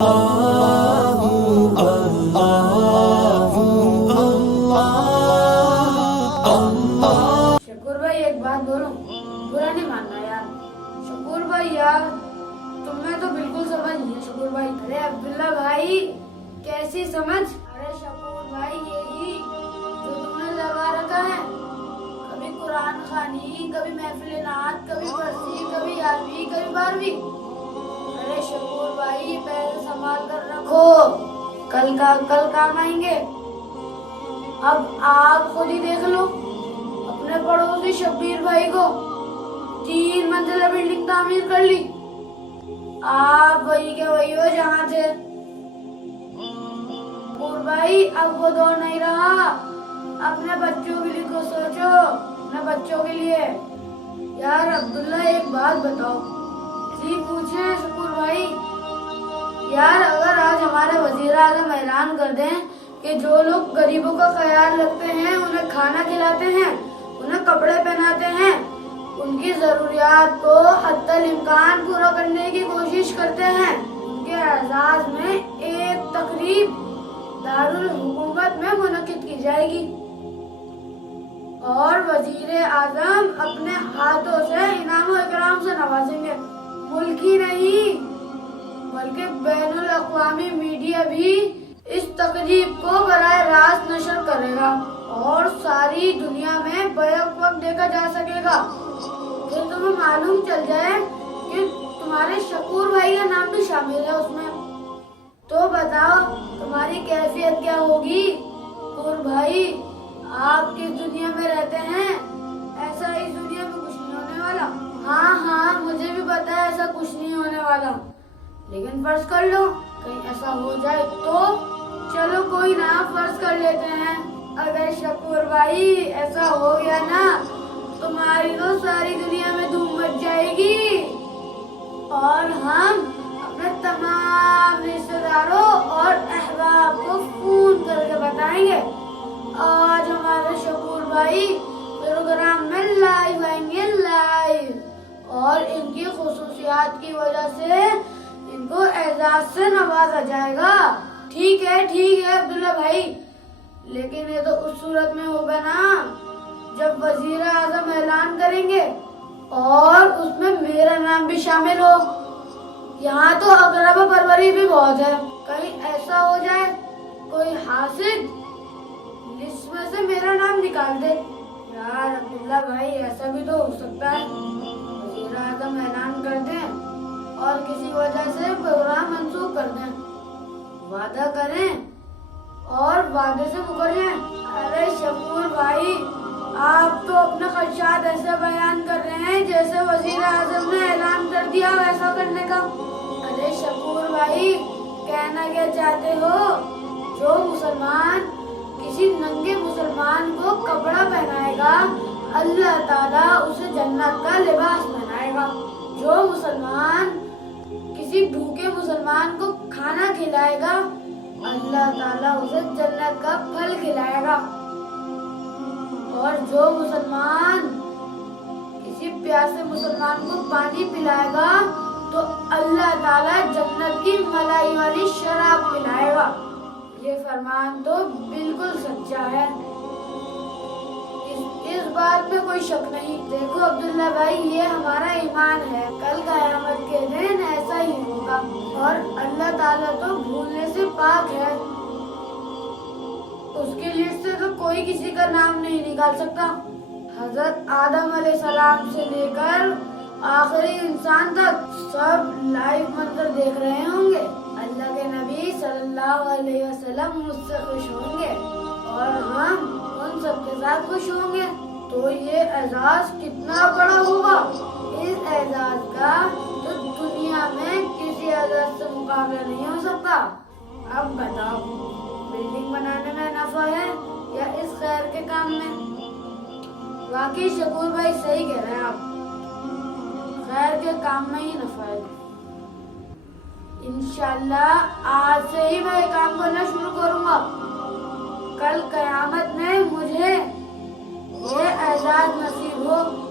शकूर भाई एक बात बोलूं, बुरा नहीं मानना यार। शकूर भाई यार, तुम्हें तो बिल्कुल समझ नहीं है शकूर भाई। अरे अब्दुल्ला भाई, कैसी समझ? अरे शकूर भाई, यही जो तुमने लगा रखा है, कभी कुरान खानी, कभी महफिल नात, कभी बरसी, कभी 11वीं, कभी 12वीं। अरे शकूर भाई, पैसे संभाल कर रखो, कल काम आएंगे। अब आप खुद ही देख लो, अपने पड़ोसी शब्बीर भाई को 3 मंजिला बिल्डिंग तामीर कर ली। आप वही के वही हो जहाँ थे। और भाई, अब वो दौर नहीं रहा। अपने बच्चों के लिए कुछ सोचो, अपने बच्चों के लिए। यार अब्दुल्ला, एक बात बताओ, जी पूछे शकूर भाई, यार अगर आज हमारे वजीर आजम ऐलान कर दें कि जो लोग गरीबों का ख्याल रखते हैं, उन्हें खाना खिलाते हैं, उन्हें कपड़े पहनाते हैं, उनकी जरूरियात को हद्दल इम्कान पूरा करने की कोशिश करते हैं, उनके एजाज में एक तकरीब दारुल हुकूमत में मुनक्किद की जाएगी और वजीर आजम अपने हाथों से इनाम और इकराम से नवाजेंगे। मुल्क ही नहीं बल्कि बैनुल अक़वामी मीडिया भी इस तकरीब को बराह रास्त नशर करेगा और सारी दुनिया में बैक वक्त देखा जा सकेगा। फिर तुम्हें मालूम चल जाए कि तुम्हारे शकूर भाई का नाम भी शामिल है उसमें, तो बताओ तुम्हारी कैफियत क्या होगी? और भाई, आप किस दुनिया में रहते हैं? ऐसा इस दुनिया में कुछ नहीं होने वाला। हाँ, मुझे भी पता है ऐसा कुछ नहीं होने वाला, लेकिन फर्ज कर लो कहीं ऐसा हो जाए तो। चलो कोई ना, फर्ज कर लेते हैं। अगर शकूर भाई ऐसा हो गया ना, तुम्हारी तो सारी दुनिया में धूम मच जाएगी और हम अपने तमाम रिश्तेदारों और अहबाब को फोन करके बताएंगे आज हमारे शकूर भाई प्रोग्राम में लाइव आएंगे, लाइव। और इनकी खुसूसियात की वजह से इनको एजाज से नवाजा जाएगा। ठीक है अब्दुल्ला भाई, लेकिन ये तो उस सूरत में होगा ना जब वजीर आजम ऐलान करेंगे और उसमें मेरा नाम भी शामिल हो। यहाँ तो अकरबा परवरी भी बहुत है, कहीं ऐसा हो जाए कोई हासिद लिस्ट में से मेरा नाम निकाल दे। यार अब्दुल्ला भाई, ऐसा भी तो हो सकता है वजीर आजम ऐलान कर दें और किसी वजह से प्रोग्राम मंसूख कर दें, वादा करें और वादे से मुकर जाएं। अरे शकूर भाई, आप तो अपने खदशात ऐसे बयान कर रहे हैं जैसे वजीर आजम ने ऐलान कर दिया वैसा करने का। अरे शकूर भाई, कहना क्या चाहते हो? जो मुसलमान किसी नंगे मुसलमान को कपड़ा पहनाएगा, अल्लाह ताला उसे जन्नत का लिबास पहनाएगा। जो मुसलमान किसी भूखे मुसलमान को खाना खिलाएगा, अल्लाह ताला उसे जन्नत का फल खिलाएगा। और जो मुसलमान किसी प्यासे मुसलमान को पानी पिलाएगा, तो अल्लाह ताला जन्नत की मलाई वाली शराब पिलाएगा। ये फरमान तो बिल्कुल सच्चा है, इस बात में कोई शक नहीं। देखो अब्दुल्ला भाई, ये हमारा ईमान है, कल क़यामत के दिन ऐसा ही होगा और अल्लाह ताला तो भूलने से पाक है। उसकी लिस्ट से तो कोई किसी का नाम नहीं निकाल सकता। हजरत आदम अलैहिस्सलाम से लेकर आखिरी इंसान तक सब लाइव मंजर देख रहे होंगे। अल्लाह के नबी सल्लल्लाहु अलैहि वसल्लम मुझसे खुश होंगे और हम उन सबके साथ खुश होंगे, तो ये एजाज कितना बड़ा होगा। इस एजाज का तो दुनिया में किसी एजाज से मुकाबला नहीं हो सकता। अब बताओ, बिल्डिंग बनाने में नफा है या इस खैर के काम में? वाकई शकूर भाई सही कह रहे हैं आप, खैर के काम में ही नफा है। इंशाल्लाह आज से ही मैं काम करना शुरू करूंगा। कल क़यामत में मुझे ये एजाज नसीब हो।